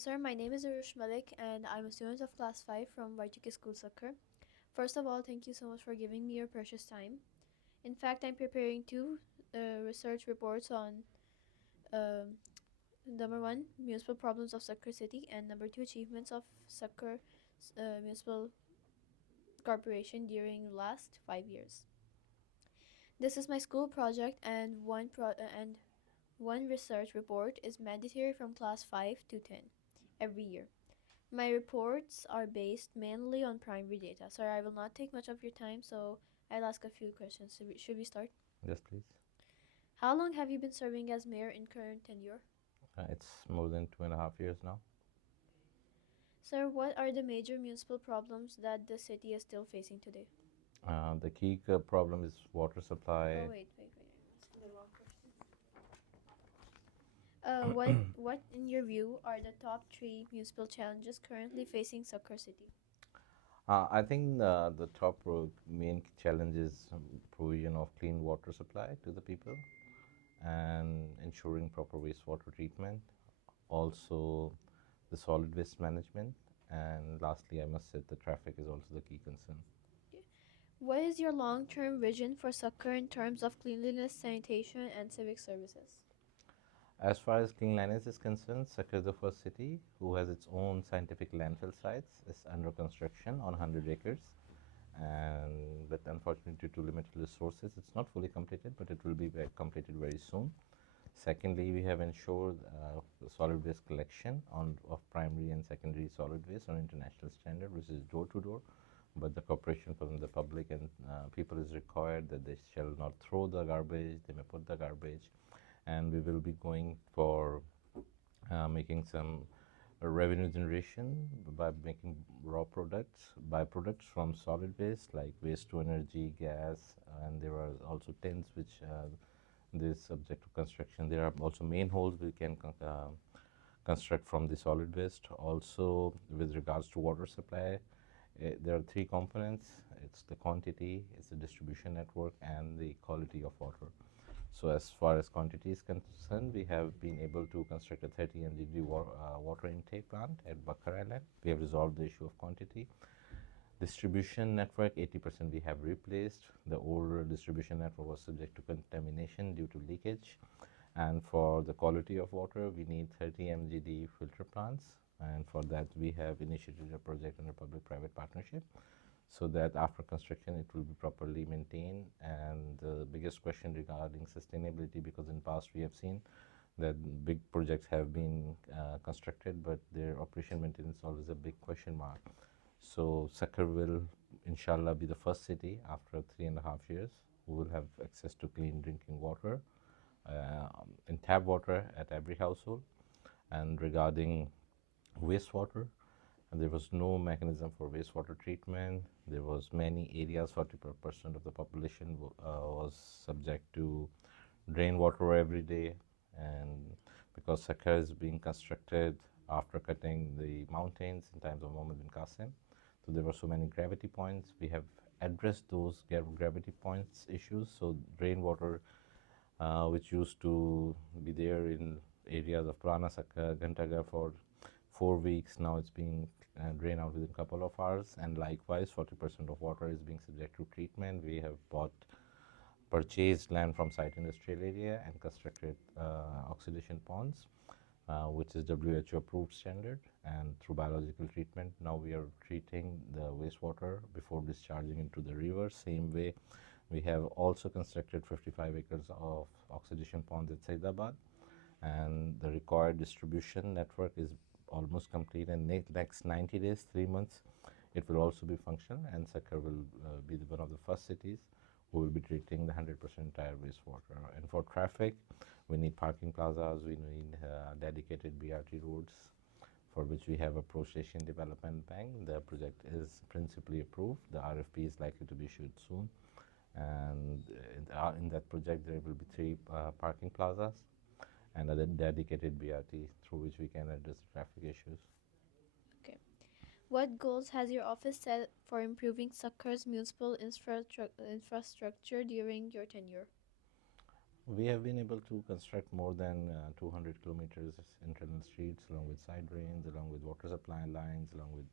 Sir, my name is Aroosh Malik and I'm a student of Class 5 from Y2K School Sukkur. First of all, thank you so much for giving me your precious time. In fact, I'm preparing two research reports on um number one, municipal problems of Sukkur City, and number two, achievements of Sukkur Municipal Corporation during the last 5 years. This is my school project, and one research report is mandatory from class 5 to 10 every year. My reports are based mainly on primary data. Sir, I will not take much of your time, so I'll ask a few questions. Should we start? Yes, please. How long have you been serving as mayor in current tenure? It's more than 2.5 years now. Sir, what are the major municipal problems that the city is still facing today? The key problem is water Oh, supply. wait. I'm asking the wrong question. What, in your view, are the top three municipal challenges currently facing Sukkur City? I think the top main challenge is provision of clean water supply to the people and ensuring proper wastewater treatment. Also, the solid waste management. And lastly, I must say the traffic is also the key concern. What is your long-term vision for Sukkur in terms of cleanliness, sanitation, and civic services? As far as cleanliness is concerned, Sukkur, the first city who has its own scientific landfill sites, is under construction on 100 acres. And but unfortunately, due to limited resources, it's not fully completed, but it will be completed very soon. Secondly, we have ensured the solid waste collection of primary and secondary solid waste on international standard, which is door to door. But the cooperation from the public and people is required that they shall not throw the garbage, they may put the garbage. And we will be going for making some revenue generation by making raw products, byproducts from solid waste like waste to energy, gas, and there are also tins which this subject to construction. There are also main holes we can construct from the solid waste. Also, with regards to water supply, there are three components. It's the quantity, it's the distribution network, and the quality of water. So as far as quantity is concerned, we have been able to construct a 30 mgd water intake plant at Bakar Island. We have resolved the issue of quantity. Distribution network, 80% we have replaced. The older distribution network was subject to contamination due to leakage. And for the quality of water, we need 30 mgd filter plants. And for that, we have initiated a project under public-private partnership so that after construction it will be properly maintained. And the biggest question regarding sustainability, because in past we have seen that big projects have been constructed, but their operation maintenance is always a big question mark. So Sukkur will inshallah be the first city after 3.5 years who will have access to clean drinking water in tap water at every household. And regarding wastewater, and there was no mechanism for wastewater treatment. There was many areas, 40% of the population was subject to drain water every day. And because Sukkur is being constructed after cutting the mountains in times of Muhammad bin Qasim, so there were so many gravity points. We have addressed those gravity points issues. So drain water, which used to be there in areas of Purana Sukkur, Gantagar for 4 weeks, now it's being drained out within a couple of hours. And likewise, 40% of water is being subject to treatment. We have purchased land from site industrial area and constructed oxidation ponds, which is WHO approved standard. And through biological treatment, now we are treating the wastewater before discharging into the river. Same way, we have also constructed 55 acres of oxidation ponds at Saidabad, and the required distribution network is almost complete. And next 90 days, 3 months, it will also be functional, and Sukkur will be one of the first cities who will be treating the 100% entire wastewater. And for traffic, we need parking plazas, we need dedicated BRT roads, for which we have a Pro-Station Development Bank. The project is principally approved. The RFP is likely to be issued soon. And in that project, there will be 3 parking plazas and a dedicated BRT through which we can address traffic issues. Okay. What goals has your office set for improving Sukkur's municipal infrastructure during your tenure? We have been able to construct more than 200 kilometers internal streets, along with side drains, along with water supply lines, along with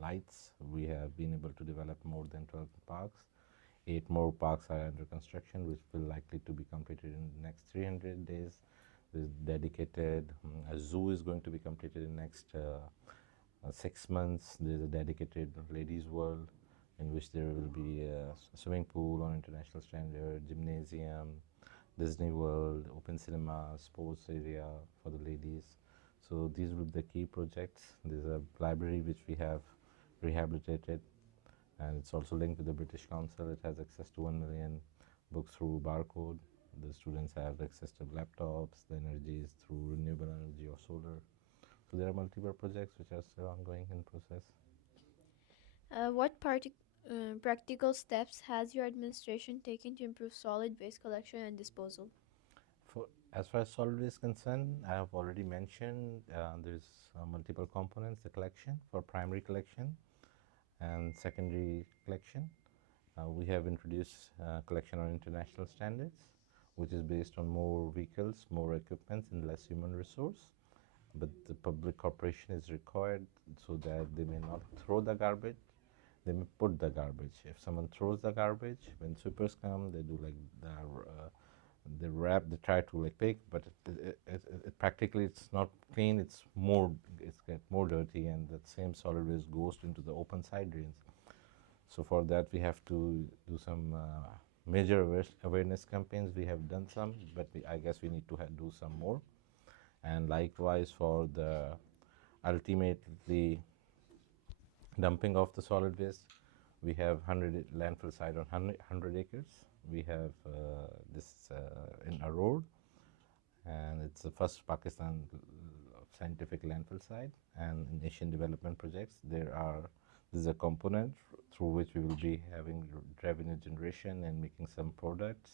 lights. We have been able to develop more than 12 parks. 8 more parks are under construction, which will likely to be completed in the next 300 days. There's dedicated, a zoo is going to be completed in next 6 months. There's a dedicated ladies' world in which there will be a swimming pool on international standard, gymnasium, Disney World, open cinema, sports area for the ladies. So these will be the key projects. There's a library which we have rehabilitated, and it's also linked to the British Council. It has access to 1 million books through barcode. The students have access to laptops. The energy is through renewable energy or solar. So there are multiple projects which are still ongoing in process. What practical steps has your administration taken to improve solid waste collection and disposal? For, as far as solid waste is concerned, I have already mentioned there's multiple components, the collection for primary collection and secondary collection. We have introduced collection on international standards, which is based on more vehicles, more equipment, and less human resource. But the public cooperation is required so that they may not throw the garbage, they may put the garbage. If someone throws the garbage, when sweepers come, they do like the wrap, they try to like pick, but practically it's not clean. It's get more dirty, and that same solid waste goes into the open side drains. So for that, we have to do some major awareness campaigns. We have done some, but I guess we need to do some more. And likewise for the ultimately dumping of the solid waste, we have 100 landfill site on 100 acres. We have this in Aroosh, and it's the first Pakistan scientific landfill site. And in Asian development projects, there's a component through which we will be having revenue generation and making some products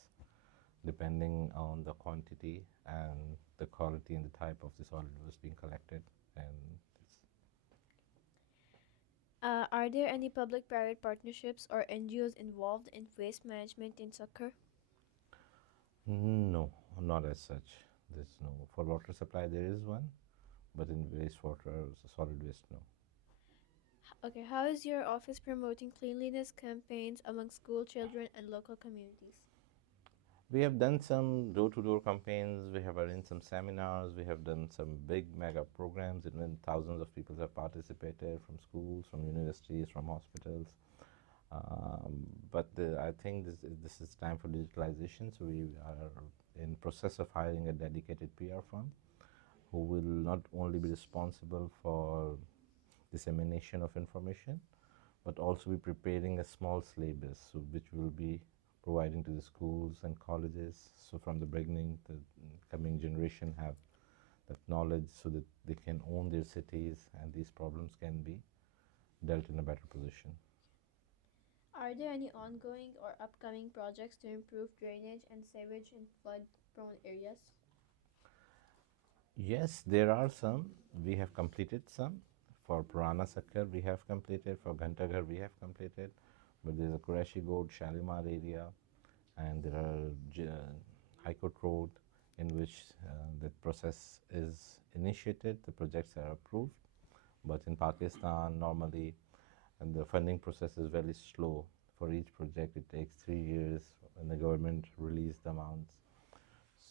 depending on the quantity and the quality and the type of the solid waste being collected. And Are there any public-private partnerships or NGOs involved in waste management in Sukkur? no, not as such. There's no. For water supply, there is one, but in wastewater, solid waste, no. Okay, how is your office promoting cleanliness campaigns among school children and local communities? We have done some door-to-door campaigns. We have arranged some seminars. We have done some big mega programs in which thousands of people have participated from schools, from universities, from hospitals. But I think this is time for digitalization. So we are in process of hiring a dedicated PR firm who will not only be responsible for dissemination of information, but also be preparing a small syllabus, so which will be providing to the schools and colleges. So from the beginning, the coming generation have that knowledge so that they can own their cities and these problems can be dealt in a better position. Are there any ongoing or upcoming projects to improve drainage and sewage in flood-prone areas? Yes, there are some. We have completed some. For Purana Sukkur, we have completed. For Ghantaghar, we have completed. But there's a Qureshi Road, Shalimar area, and there are High Court Road, in which the process is initiated. The projects are approved. But in Pakistan, normally, and the funding process is very slow. For each project, it takes 3 years when the government release the amounts.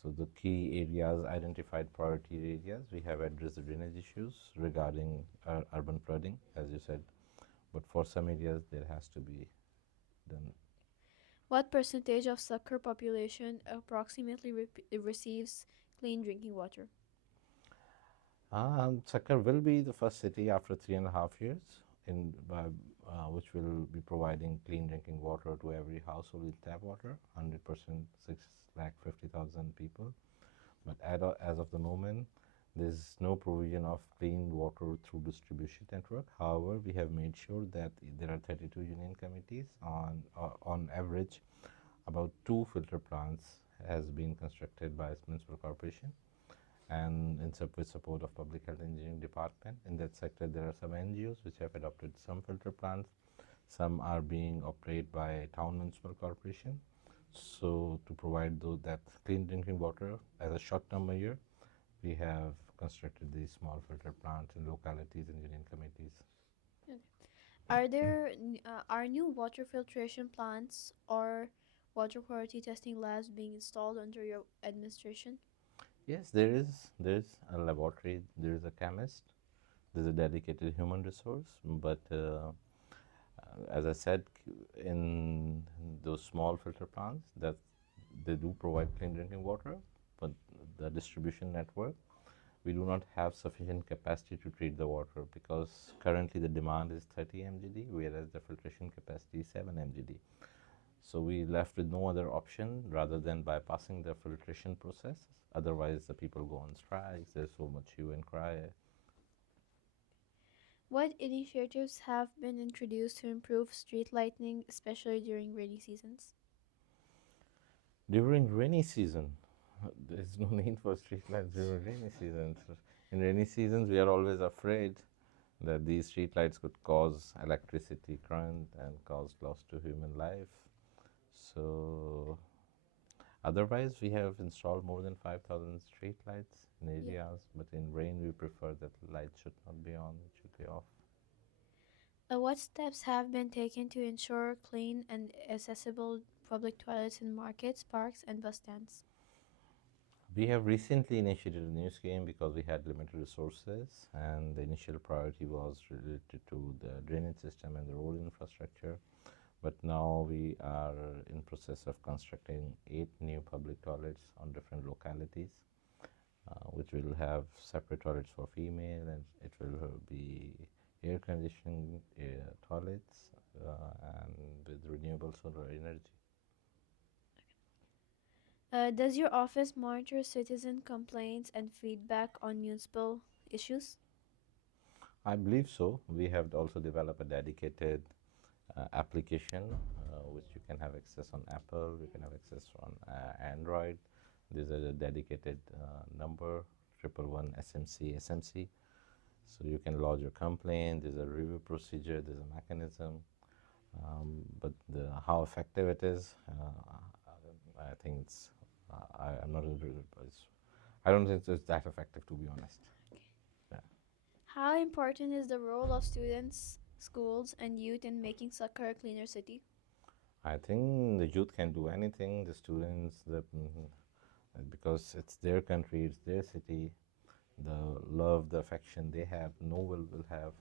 So the key areas, identified priority areas, we have addressed the drainage issues regarding urban flooding, as you said. But for some areas, there has to be done. What percentage of Sukkur population approximately receives clean drinking water? Sukkur will be the first city after 3.5 years which will be providing clean drinking water to every household with tap water, 100%, 650,000 people. But as of the moment, there's no provision of clean water through distribution network. However, we have made sure that there are 32 union committees. On average, about 2 filter plants has been constructed by Municipal Corporation, and with support of Public Health Engineering Department. In that sector, there are some NGOs which have adopted some filter plants. Some are being operated by Town Municipal Corporation. So to provide that clean drinking water as a short-term measure, we have constructed these small filter plants in localities and union committees. Okay. Are new water filtration plants or water quality testing labs being installed under your administration? Yes, there is a laboratory, there is a chemist, there's a dedicated human resource, but as I said, in those small filter plants, that they do provide clean drinking water, but the distribution network, we do not have sufficient capacity to treat the water because currently the demand is 30 mgd, whereas the filtration capacity is 7 mgd. So we left with no other option rather than bypassing the filtration process. Otherwise, the people go on strikes. There's so much hue and cry. What initiatives have been introduced to improve street lighting, especially during rainy seasons? During rainy season, there's no need for street lights during rainy seasons. In rainy seasons, we are always afraid that these street lights could cause electricity current and cause loss to human life. So otherwise, we have installed more than 5,000 street lights in Yeah. areas, but in rain, we prefer that lights should not be on, it should be off. What steps have been taken to ensure clean and accessible public toilets in markets, parks, and bus stands? We have recently initiated a new scheme because we had limited resources, and the initial priority was related to the drainage system and the road infrastructure. But now we are in process of constructing 8 new public toilets on different localities, which will have separate toilets for female, and it will be air conditioned toilets and with renewable solar energy. Does your office monitor citizen complaints and feedback on municipal issues? I believe so. We have also developed a dedicated application which you can have access on Apple, you can have access on Android. There's a dedicated number, 111 SMC SMC. So you can lodge your complaint. There's a review procedure. There's a mechanism. But how effective it is, I think I'm not. I don't think it's that effective, to be honest. Yeah. How important is the role of students, schools, and youth in making Sukkur a cleaner city? I think the youth can do anything. The students, because it's their country, it's their city. The love, the affection they have, no one will have.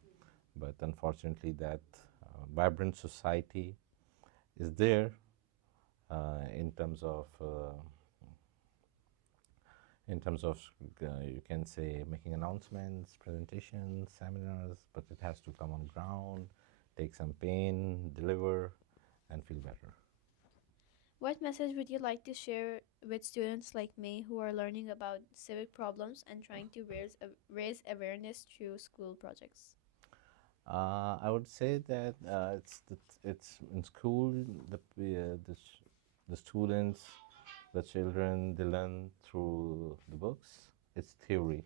But unfortunately, that vibrant society is there in terms of you can say making announcements, presentations, seminars, but it has to come on ground, take some pain, deliver, and feel better. What message would you like to share with students like me who are learning about civic problems and trying to raise awareness through school projects? I would say that it's in school the students, the children, they learn through the books. It's theory.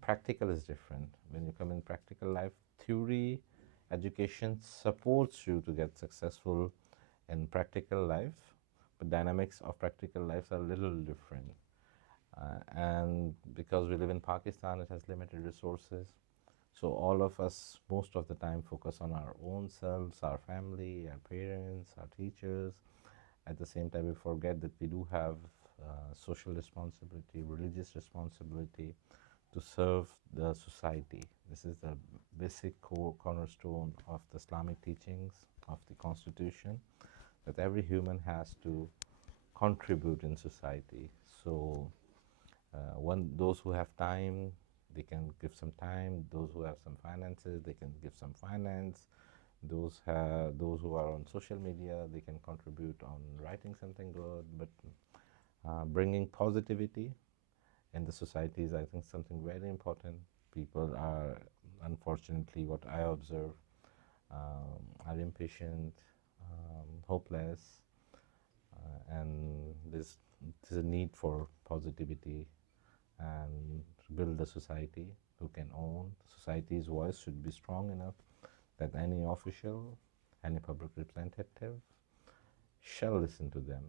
Practical is different. When you come in practical life, theory education supports you to get successful in practical life, but dynamics of practical life are a little different. And because we live in Pakistan, it has limited resources. So all of us, most of the time, focus on our own selves, our family, our parents, our teachers. At the same time, we forget that we do have social responsibility, religious responsibility to serve the society. This is the basic cornerstone of the Islamic teachings of the Constitution, that every human has to contribute in society. So those who have time, they can give some time. Those who have some finances, they can give some finance. Those who are on social media, they can contribute on writing something good. But bringing positivity in the society is, I think, something very important. People are, unfortunately, what I observe, are impatient, hopeless, and there's a need for positivity and to build a society who can own. Society's voice should be strong enough that any official, any public representative shall listen to them.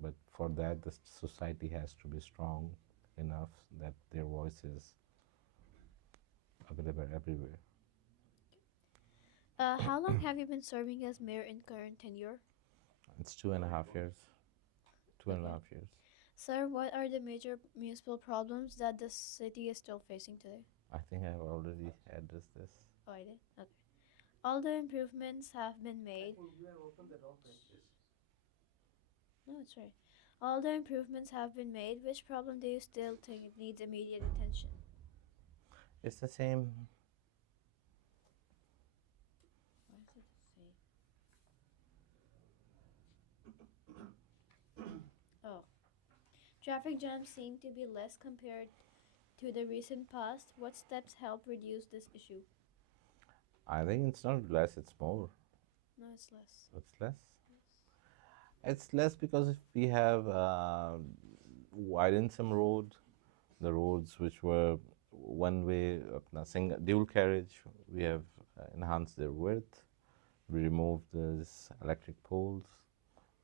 But for that, the society has to be strong enough that their voice is available everywhere. How long have you been serving as mayor in current tenure? It's 2.5 years. Two and a Okay. half years. Sir, what are the major municipal problems that the city is still facing today? I think I have already addressed this. Oh, I did? Okay. All the improvements have been made. No, it's right. All the improvements have been made. Which problem do you still think needs immediate attention? It's the same. Why is it the same? Oh. Traffic jams seem to be less compared to the recent past. What steps help reduce this issue? I think it's not less, it's more. No, it's less. It's less. It's less because if we have widened some roads, the roads which were one way, single, dual carriage, we have enhanced their width. We removed these electric poles.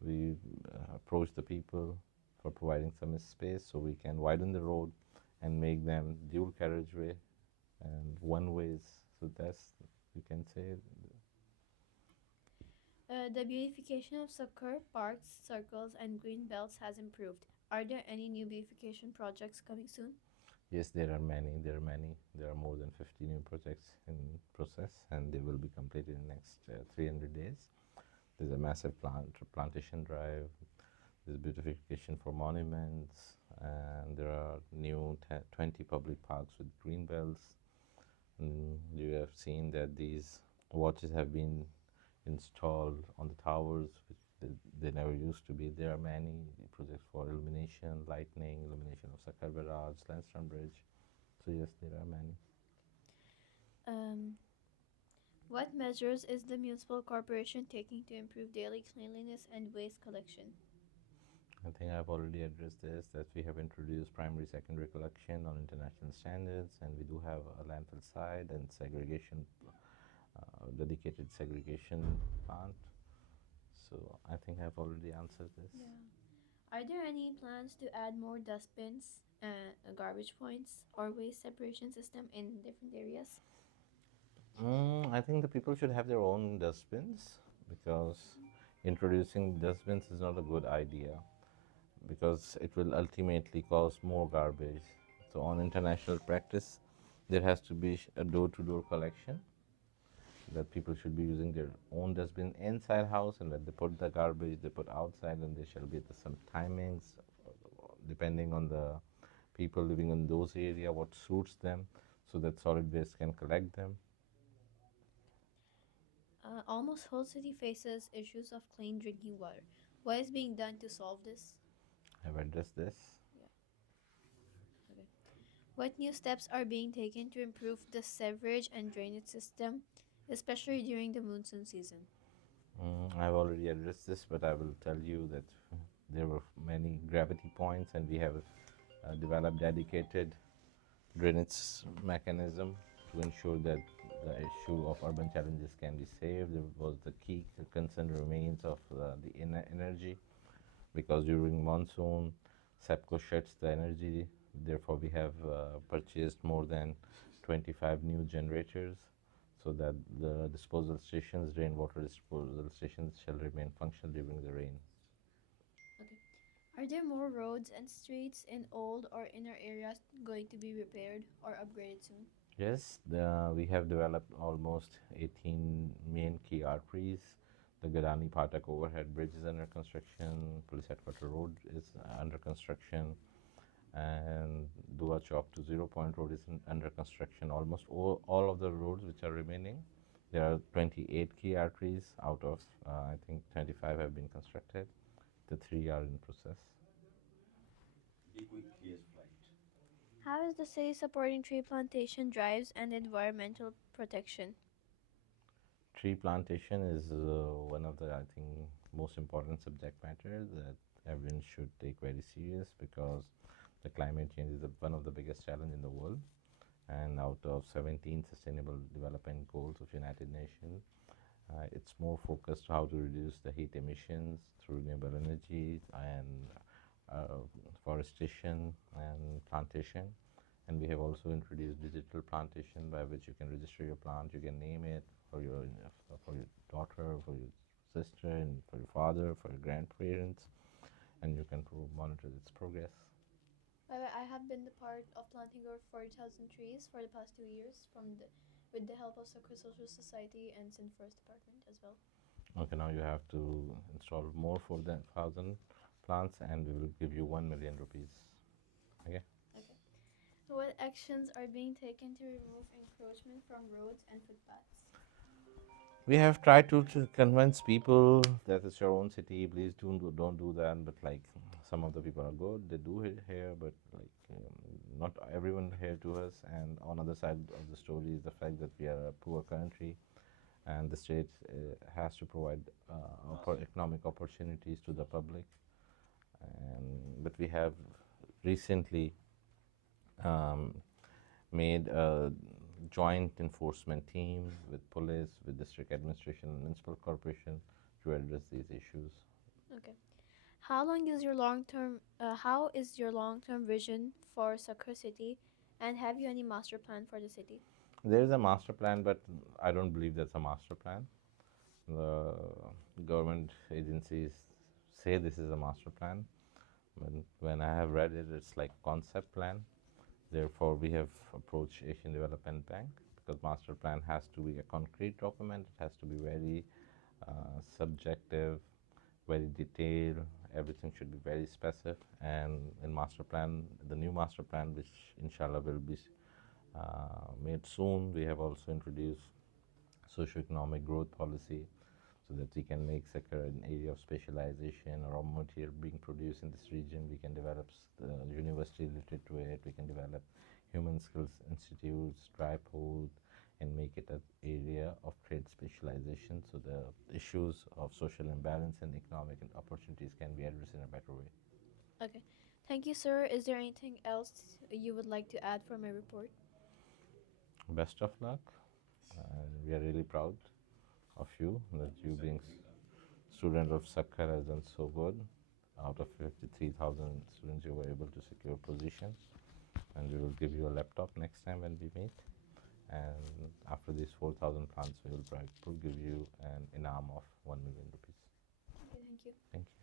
We approach the people for providing some space so we can widen the road and make them dual carriageway and one ways. So that's, you can say. The beautification of Sukkur parks, circles, and green belts has improved. Are there any new beautification projects coming soon? Yes, there are many. There are many. There are more than 50 new projects in process, and they will be completed in the next 300 days. There's a massive plantation drive. There's beautification for monuments, and there are new 20 public parks with green belts. And you have seen that these watches have been installed on the towers, which they never used to be. There are many projects for illumination, lightning, illumination of Sukkur Barrage, Lansdowne Bridge. So yes, there are many. Um, what measures is the municipal corporation taking to improve daily cleanliness and waste collection? I think I've already addressed this, that we have introduced primary secondary collection on international standards, and we do have a landfill side and segregation, dedicated segregation plant. So I think I've already answered this. Yeah. Are there any plans to add more dustbins, garbage points, or waste separation system in different areas? I think the people should have their own dustbins, because introducing dustbins is not a good idea, because it will ultimately cause more garbage. So, on international practice, there has to be a door to door collection, that people should be using their own dustbin inside house, and when they put the garbage, they put outside, and there shall be some timings depending on the people living in those area, what suits them, so that solid waste can collect them. Almost whole city faces issues of clean drinking water. What is being done to solve this? I've addressed this. Yeah. Okay. What new steps are being taken to improve the sewerage and drainage system, especially during the monsoon season? I've already addressed this, but I will tell you that there were many gravity points, and we have developed dedicated drainage mechanism to ensure that the issue of urban challenges can be saved. There was the key concern remains of the energy, because during monsoon, SEPCO shuts the energy. Therefore, we have purchased more than 25 new generators, so that the disposal stations, rainwater disposal stations, shall remain functional during the rain. Okay. Are there more roads and streets in old or inner areas going to be repaired or upgraded soon? Yes, we have developed almost 18 main key arteries. The Gadani Patak overhead bridge is under construction, Police Headquarter Road is under construction, and Dua Chowk to Zero Point Road is under construction. Almost all of the roads which are remaining. There are 28 key arteries, out of I think 25 have been constructed. The 3 are in process. How is the city supporting tree plantation drives and environmental protection? Tree plantation is one of the, I think, most important subject matter that everyone should take very serious, because the climate change is one of the biggest challenge in the world, and out of 17 sustainable development goals of United Nations, It's more focused how to reduce the heat emissions through renewable energy and forestation and plantation. And we have also introduced digital plantation by which you can register your plant, you can name it for your daughter, for your sister, and for your father, for your grandparents, and you can monitor its progress. I have been the part of planting over 40,000 trees for the past 2 years with the help of Sukkur Social Society and Sindh Forest Department as well. Okay, now you have to install more for the 1,000 plants, and we will give you 1 million rupees. Okay. Okay. What actions are being taken to remove encroachment from roads and footpaths? We have tried to convince people that it's your own city. Please don't do that. But like some of the people are good, they do it here, but like not everyone here to us. And on other side of the story is the fact that we are a poor country, and the state has to provide economic opportunities to the public. But we have recently um, made a joint enforcement team with police, with district administration, and municipal corporation to address these issues. Okay. How is your long-term vision for Sukkur City, and have you any master plan for the city? There is a master plan, but I don't believe that's a master plan. The government agencies say this is a master plan, but when I have read it, it's like concept plan. Therefore, we have approached Asian Development Bank because master plan has to be a concrete document. It has to be very subjective, very detailed. Everything should be very specific. And in master plan, the new master plan, which inshallah will be made soon, we have also introduced socio-economic growth policy so that we can make Sukkur an area of specialization or raw material being produced in this region. We can develop university related to it. We can develop human skills institutes, dry port, and make it an area of trade specialization so the issues of social imbalance and economic opportunities can be addressed in a better way. Okay. Thank you, sir. Is there anything else you would like to add for my report? Best of luck. We are really proud of you that you being student of Sukkur has done so good. Out of 53,000 students, you were able to secure position, and we will give you a laptop next time when we meet. And after these 4,000 plants, we will give you an inam of 1 million rupees. Okay, thank you. Thank you.